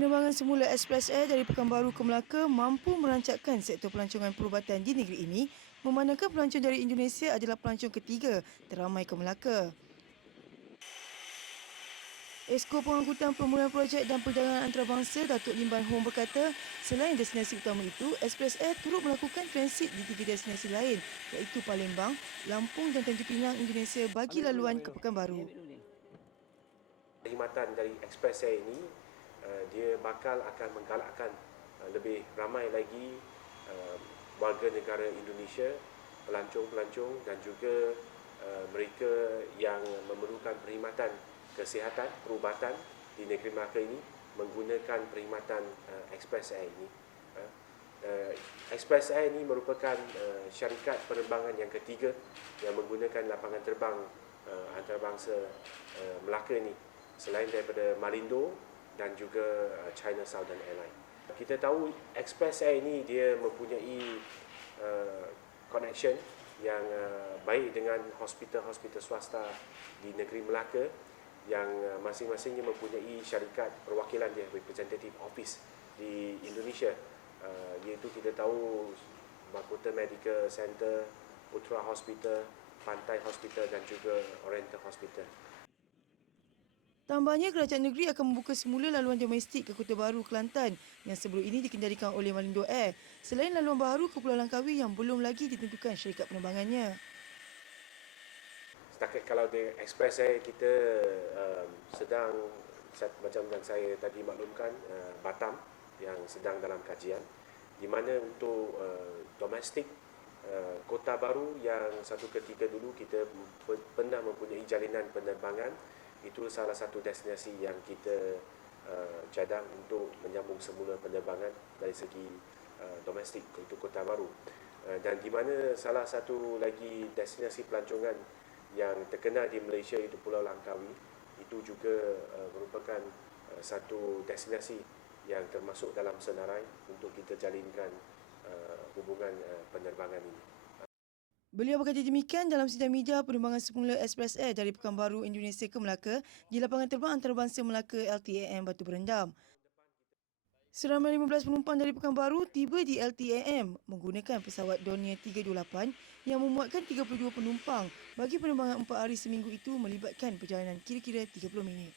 Penerbangan semula Express Air dari Pekanbaru ke Melaka mampu merancangkan sektor pelancongan perubatan di negeri ini memandangkan pelancong dari Indonesia adalah pelancong ketiga teramai ke Melaka. Esko Pengangkutan Pemulihan Projek dan Perdagangan Antarabangsa Datuk Limban Hong berkata, selain destinasi utama itu, Express Air turut melakukan transit di tiga destinasi lain iaitu Palembang, Lampung dan Tanjung Pinang, Indonesia bagi laluan ke Pekanbaru. perkhidmatan dari Express Air ini bakal akan menggalakkan uh, lebih ramai lagi uh, warga negara Indonesia, pelancong-pelancong dan juga uh, mereka yang memerlukan perkhidmatan kesihatan, perubatan di negeri Melaka ini menggunakan perkhidmatan Express Air ini. Express Air ini merupakan syarikat penerbangan yang ketiga yang menggunakan lapangan terbang antarabangsa Melaka ini selain daripada Malindo dan juga uh, China Southern Airlines. Kita tahu Express Air ini dia mempunyai uh, connection yang uh, baik dengan hospital-hospital swasta di negeri Melaka yang uh, masing-masingnya mempunyai syarikat perwakilan dia representative office di Indonesia uh, iaitu kita tahu Mahkota Medical Center, Putra Hospital, Pantai Hospital dan juga Oriental Hospital. Tambahnya, kerajaan negeri akan membuka semula laluan domestik ke Kota Baru, Kelantan yang sebelum ini dikendalikan oleh Malindo Air. Selain laluan baru ke Pulau Langkawi yang belum lagi ditentukan syarikat penerbangannya. Setakat kalau di Express Air kita um, sedang macam yang saya tadi maklumkan uh, Batam yang sedang dalam kajian di mana untuk uh, domestik uh, Kota Baru yang satu ketika dulu kita pe- pernah mempunyai jalinan penerbangan itu salah satu destinasi yang kita uh, cadang untuk menyambung semula penerbangan dari segi uh, domestik untuk Kota Baru Uh, dan di mana salah satu lagi destinasi pelancongan yang terkenal di Malaysia itu Pulau Langkawi itu juga uh, merupakan uh, satu destinasi yang termasuk dalam senarai untuk kita jalinkan uh, hubungan uh, penerbangan ini. Beliau berkata demikian dalam sidang media penerbangan semula Express Air dari Pekanbaru, Indonesia ke Melaka di lapangan terbang antarabangsa Melaka LTAM Batu Berendam. Seramai 15 penumpang dari Pekanbaru tiba di LTAM menggunakan pesawat Dornier 328 yang memuatkan 32 penumpang bagi penerbangan 4 hari seminggu itu melibatkan perjalanan kira-kira 30 minit.